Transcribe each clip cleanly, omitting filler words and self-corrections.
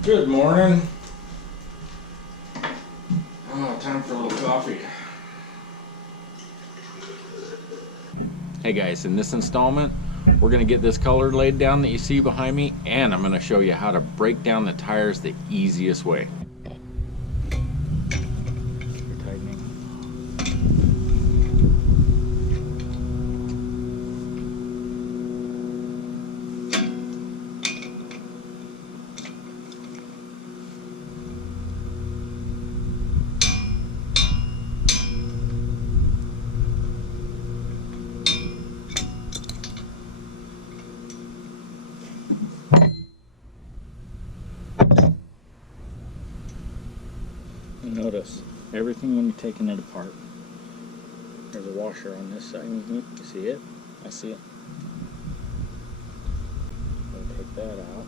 Good morning. Time for a little coffee. Hey guys, in this installment, we're going to get this color laid down that you see behind me, and I'm going to show you how to break down the tires the easiest way. Notice everything when you're taking it apart. There's a washer on this side. You see it? I see it. We'll take that out.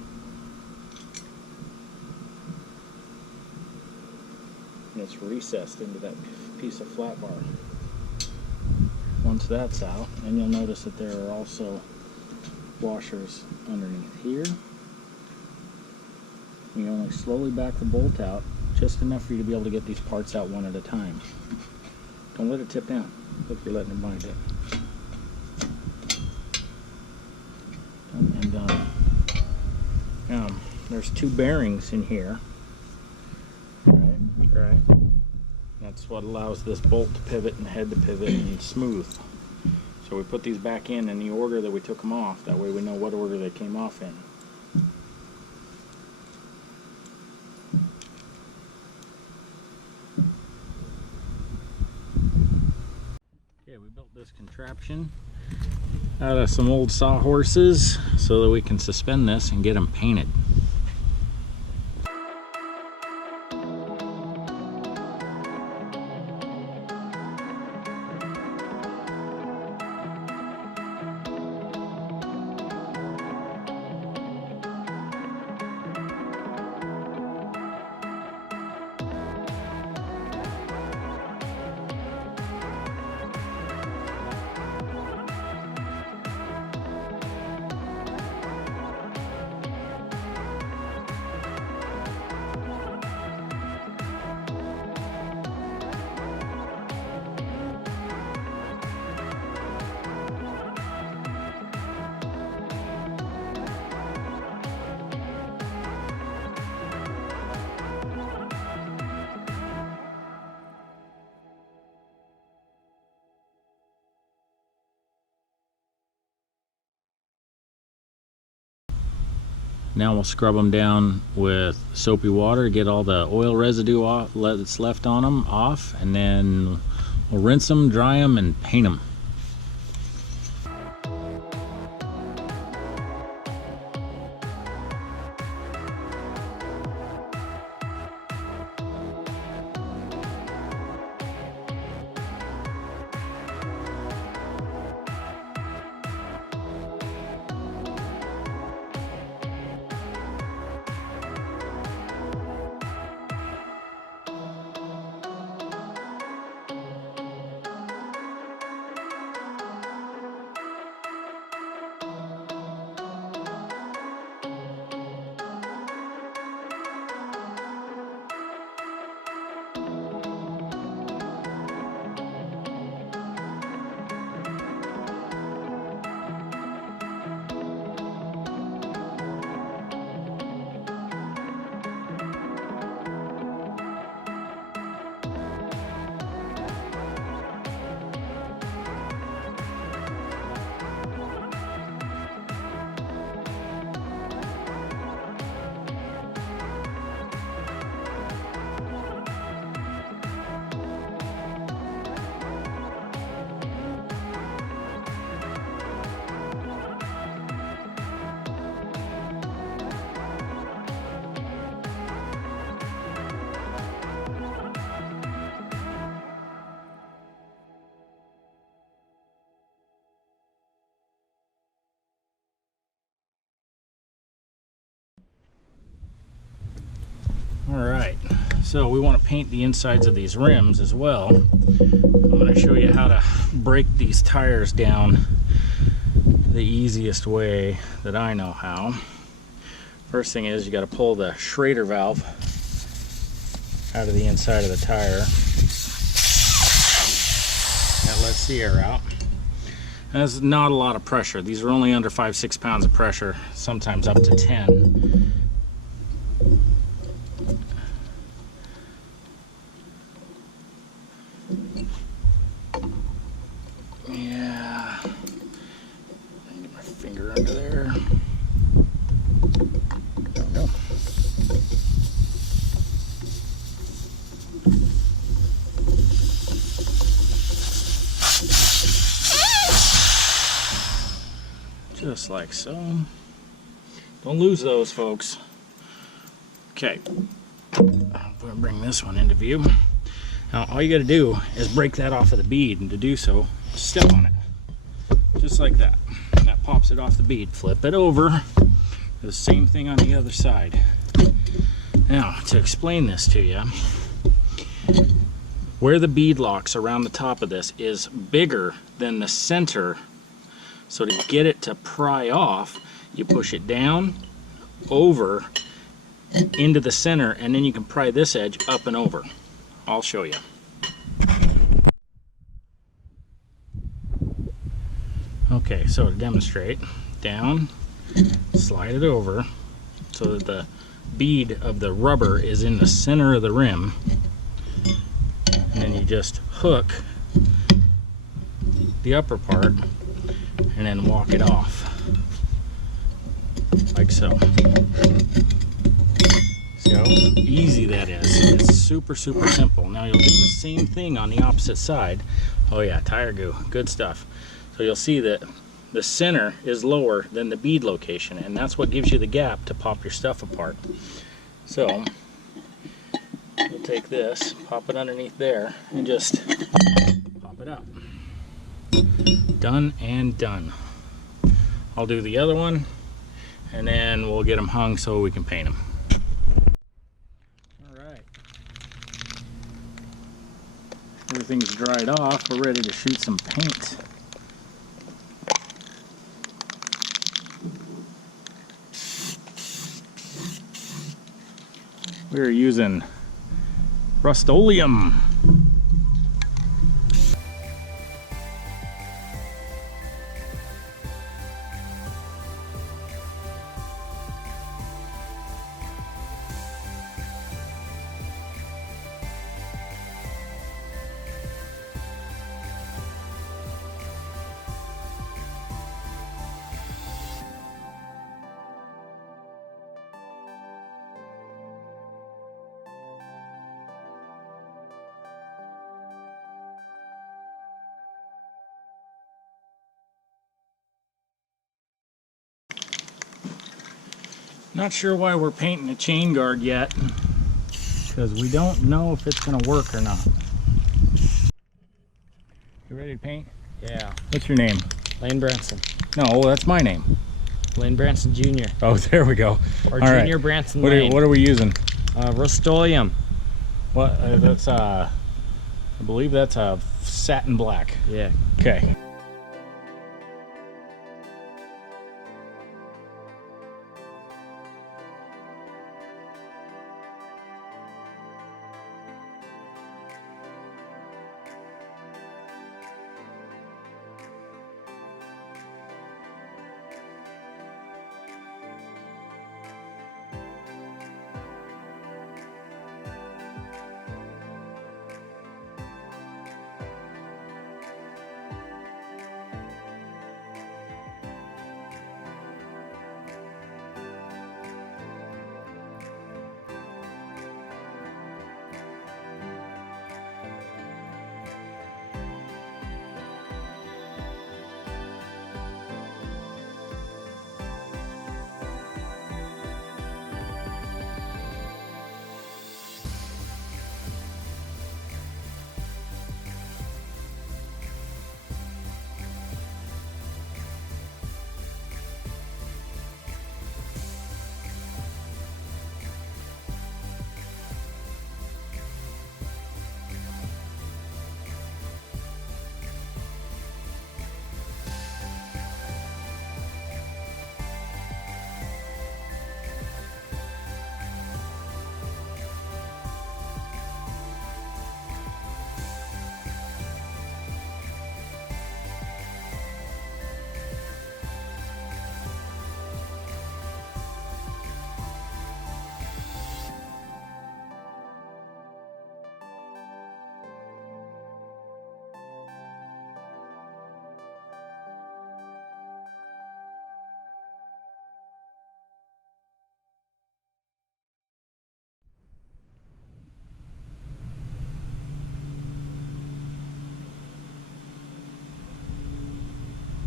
And it's recessed into that piece of flat bar. Once that's out, then you'll notice that there are also washers underneath here. You only slowly back the bolt out, just enough for you to be able to get these parts out one at a time. Don't let it tip down. Look, you're letting it bind it. And there's two bearings in here. Right. That's what allows this bolt to pivot and head to pivot and smooth. So we put these back in the order that we took them off. That way we know what order they came off in. We built this contraption out of some old sawhorses so that we can suspend this and get them painted. Now we'll scrub them down with soapy water, get all the oil residue off that's left on them off, and then we'll rinse them, dry them, and paint them. Alright, so we want to paint the insides of these rims as well. I'm going to show you how to break these tires down the easiest way that I know how. First thing is you got to pull the Schrader valve out of the inside of the tire. That lets the air out. That's not a lot of pressure. These are only under 5-6 pounds of pressure, sometimes up to 10. Yeah. Get my finger under there. There we go. Just like so. Don't lose those, folks. Okay, I'm gonna bring this one into view. Now all you gotta do is break that off of the bead, and to do so, step on it. Just like that. That pops it off the bead. Flip it over. The same thing on the other side. Now, to explain this to you, where the bead locks around the top of this is bigger than the center. So to get it to pry off, you push it down, over, into the center, and then you can pry this edge up and over. I'll show you. Okay, so to demonstrate, down, slide it over so that the bead of the rubber is in the center of the rim, and then you just hook the upper part and then walk it off like so. See how easy that is? It's super simple. Now you'll do the same thing on the opposite side. Oh yeah, tire goo, good stuff. So you'll see that the center is lower than the bead location, and that's what gives you the gap to pop your stuff apart. So you'll take this, pop it underneath there, and just pop it out. Done and done. I'll do the other one, and then we'll get them hung so we can paint them. All right. Everything's dried off. We're ready to shoot some paint. We're using Rust-Oleum. Not sure why we're painting a chain guard yet, because we don't know if it's going to work or not. You ready to paint? Yeah. What's your name? Lane Branson. No, that's my name. Lane Branson Jr. Oh, there we go. Or All Junior right. Branson What Lane. what are we using? Rust-Oleum. What? That's I believe that's a satin black. Yeah. Okay.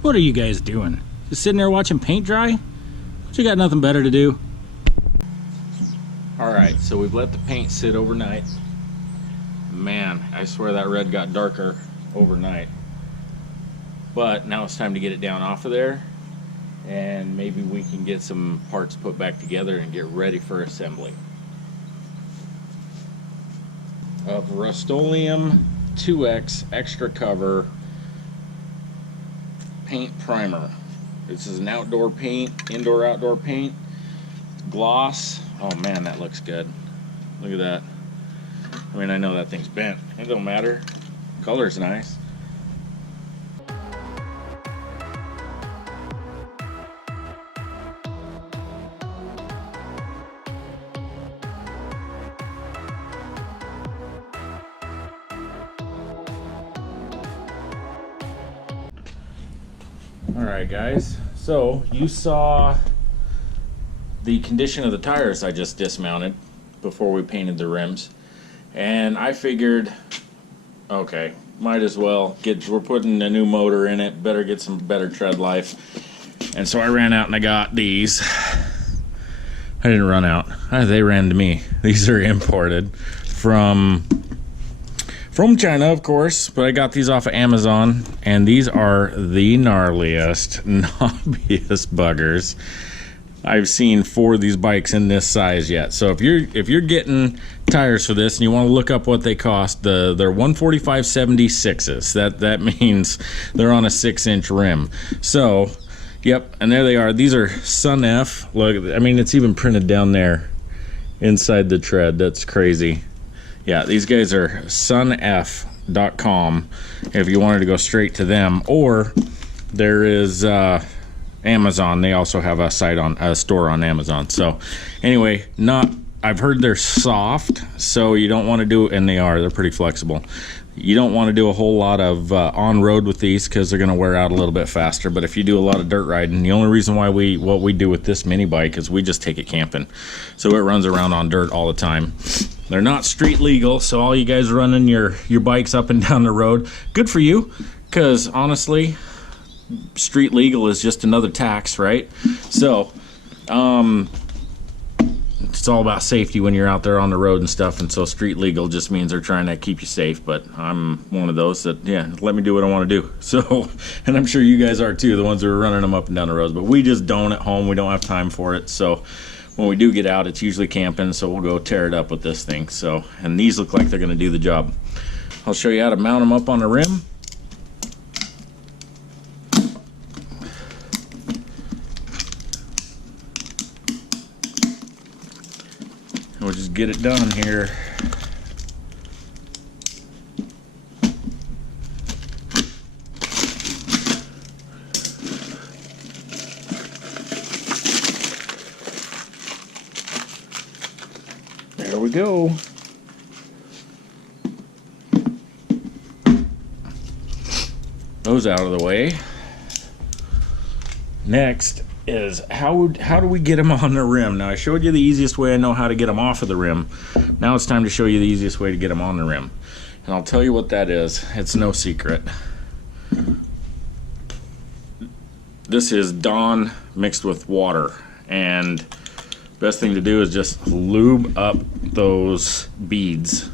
What are you guys doing? Just sitting there watching paint dry? You got nothing better to do? Alright, so we've let the paint sit overnight. Man, I swear that red got darker overnight. But now it's time to get it down off of there, and maybe we can get some parts put back together and get ready for assembly. Of Rust-Oleum 2X Extra Cover Paint Primer. This is an outdoor paint, indoor-outdoor paint. Gloss. Oh man, that looks good. Look at that. I mean, I know that thing's bent. It don't matter. Color's nice. Alright guys, so you saw the condition of the tires I just dismounted before we painted the rims, and I figured, okay, might as well we're putting a new motor in it, better get some better tread life. And so I ran out and I got these. I didn't run out, they ran to me. These are imported from China, of course, but I got these off of Amazon, and these are the gnarliest, knobbiest buggers I've seen for these bikes in this size yet. So if you're getting tires for this and you want to look up what they cost, they're 145/76s. That means they're on a 6-inch rim. So, yep, and there they are. These are Sun F. Look, I mean, it's even printed down there inside the tread. That's crazy. Yeah, these guys are sunf.com if you wanted to go straight to them, or there is Amazon. They also have a store on Amazon. So anyway, I've heard they're soft, so you don't want to do, and they're pretty flexible. You don't want to do a whole lot of on-road with these because they're going to wear out a little bit faster. But if you do a lot of dirt riding, the only reason why what we do with this mini bike is we just take it camping. So it runs around on dirt all the time. They're not street legal, so all you guys running your bikes up and down the road, good for you, because honestly, street legal is just another tax, right? So it's all about safety when you're out there on the road and stuff, and so street legal just means they're trying to keep you safe. But I'm one of those that, yeah, let me do what I want to do. So, and I'm sure you guys are too, the ones that are running them up and down the roads, but we just don't at home. We don't have time for it. So when we do get out, it's usually camping, so we'll go tear it up with this thing. So, and these look like they're going to do the job. I'll show you how to mount them up on the rim. We'll just get it done here. There we go. Those out of the way. Next is how do we get them on the rim? Now I showed you the easiest way I know how to get them off of the rim. Now it's time to show you the easiest way to get them on the rim. And I'll tell you what that is. It's no secret. This is Dawn mixed with water, and best thing to do is just lube up those beads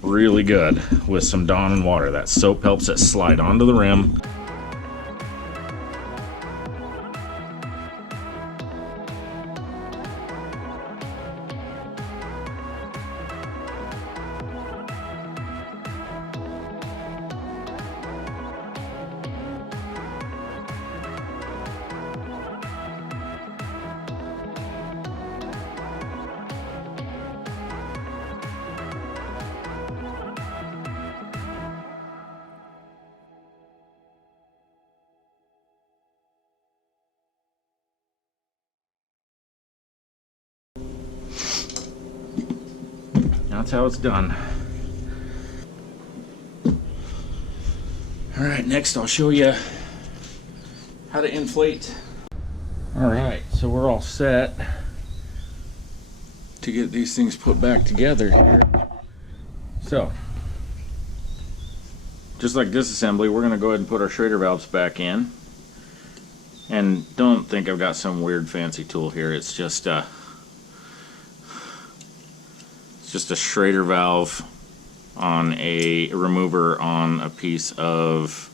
really good with some Dawn and water. That soap helps it slide onto the rim. That's how it's done. Alright, next I'll show you how to inflate. Alright, so we're all set to get these things put back together here. So, just like this assembly, we're going to go ahead and put our Schrader valves back in. And don't think I've got some weird fancy tool here. It's just a Schrader valve on a remover on a piece of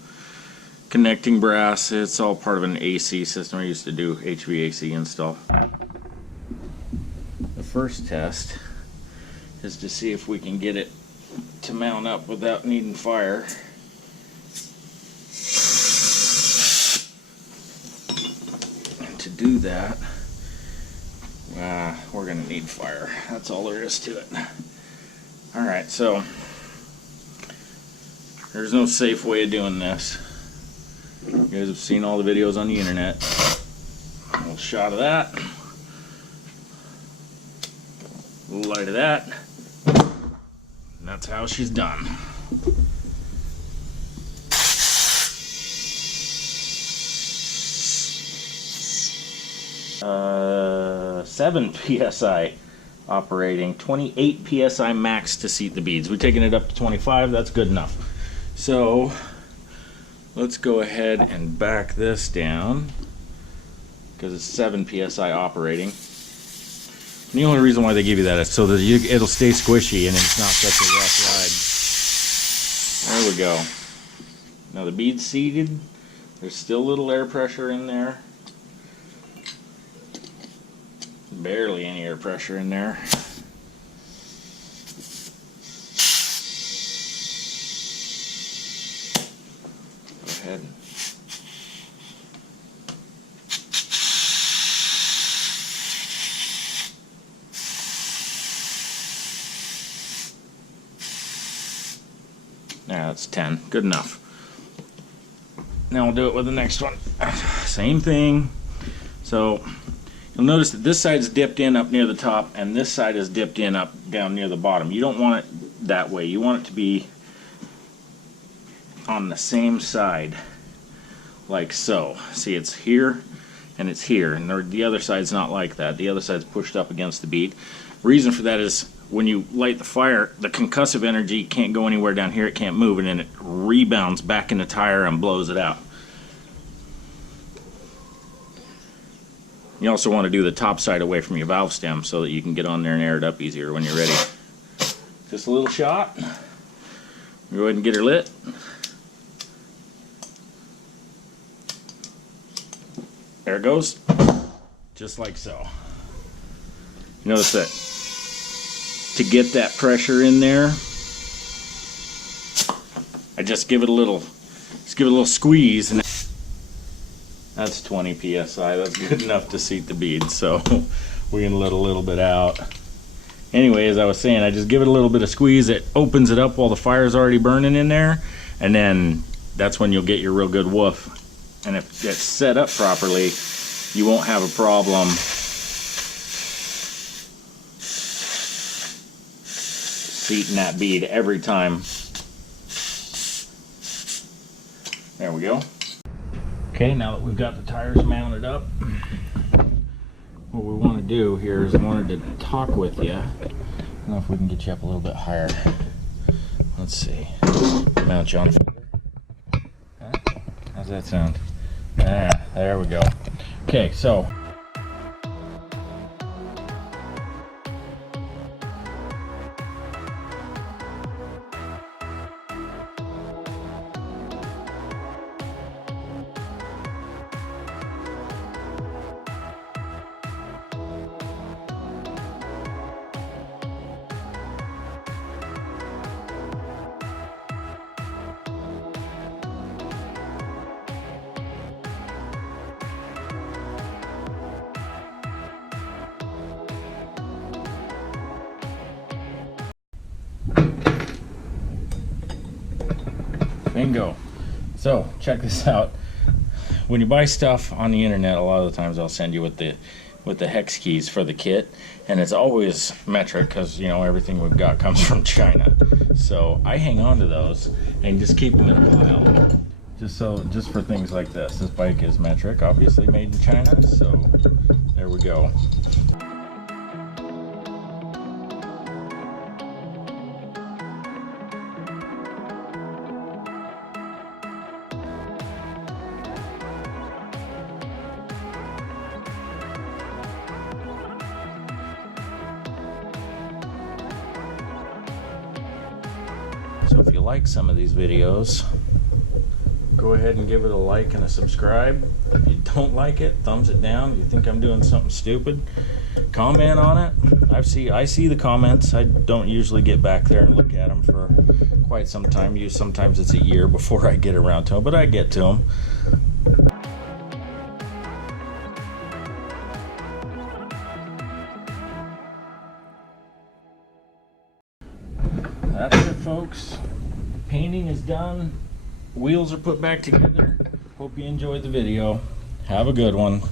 connecting brass. It's all part of an AC system. I used to do HVAC install. The first test is to see if we can get it to mount up without needing fire. And to do that, we're going to need fire. That's all there is to it. Alright, so there's no safe way of doing this. You guys have seen all the videos on the internet. A little shot of that. A little light of that. And that's how she's done. Uh, 7 psi operating, 28 psi max to seat the beads. We're taking it up to 25. That's good enough. So let's go ahead and back this down because it's 7 psi operating. And the only reason why they give you that is so that it'll stay squishy and it's not such a rough ride. There we go. Now the bead's seated. There's still a little air pressure in there. Barely any air pressure in there. Go ahead. Now that's 10. Good enough. Now we'll do it with the next one. Same thing. So you'll notice that this side's dipped in up near the top and this side is dipped in up down near the bottom. You don't want it that way. You want it to be on the same side, like so. See, it's here and it's here, and the other side's not like that. The other side's pushed up against the bead. Reason for that is when you light the fire, the concussive energy can't go anywhere down here. It can't move, and then it rebounds back in the tire and blows it out. You also want to do the top side away from your valve stem so that you can get on there and air it up easier when you're ready. Just a little shot. Go ahead and get her lit. There it goes. Just like so. You notice that to get that pressure in there, I just give it a little squeeze, and that's 20 psi. That's good enough to seat the bead, so we're going to let a little bit out. Anyway, as I was saying, I just give it a little bit of squeeze. It opens it up while the fire's already burning in there, and then that's when you'll get your real good woof. And if it's set up properly, you won't have a problem seating that bead every time. There we go. Okay, now that we've got the tires mounted up, what we want to do here is I wanted to talk with you. I don't know if we can get you up a little bit higher. Let's see. Mount you on. Huh? How's that sound? Ah, there we go. Okay, so bingo. So check this out. When you buy stuff on the internet, a lot of the times I'll send you with the hex keys for the kit, and it's always metric because you know everything we've got comes from China. So I hang on to those and just keep them in a pile, just for things like this. This bike is metric, obviously made in China. So there we go. So if you like some of these videos, go ahead and give it a like and a subscribe. If you don't like it, thumbs it down. If you think I'm doing something stupid, comment on it. I see the comments. I don't usually get back there and look at them for quite some time. Sometimes it's a year before I get around to them, but I get to them. That's it, folks. Painting is done. Wheels are put back together. Hope you enjoyed the video. Have a good one.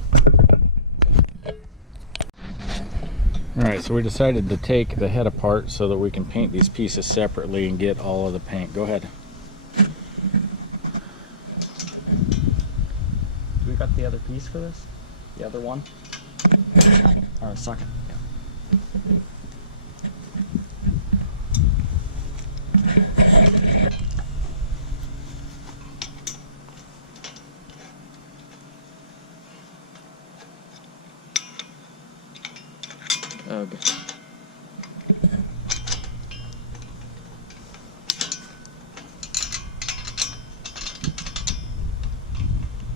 Alright, so we decided to take the head apart so that we can paint these pieces separately and get all of the paint. Go ahead. Do we got the other piece for this? The other one? Or socket? Yeah. Ugh.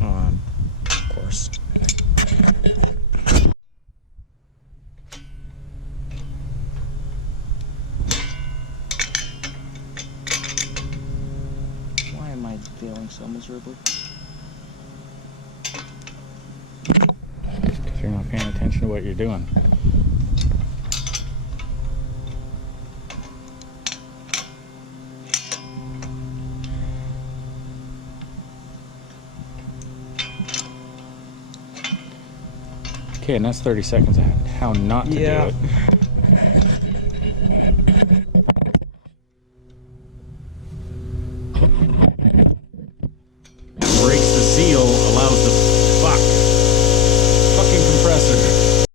Of course. Why am I failing so miserably? Because you're not paying attention to what you're doing. Okay, and that's 30 seconds of how not to do it.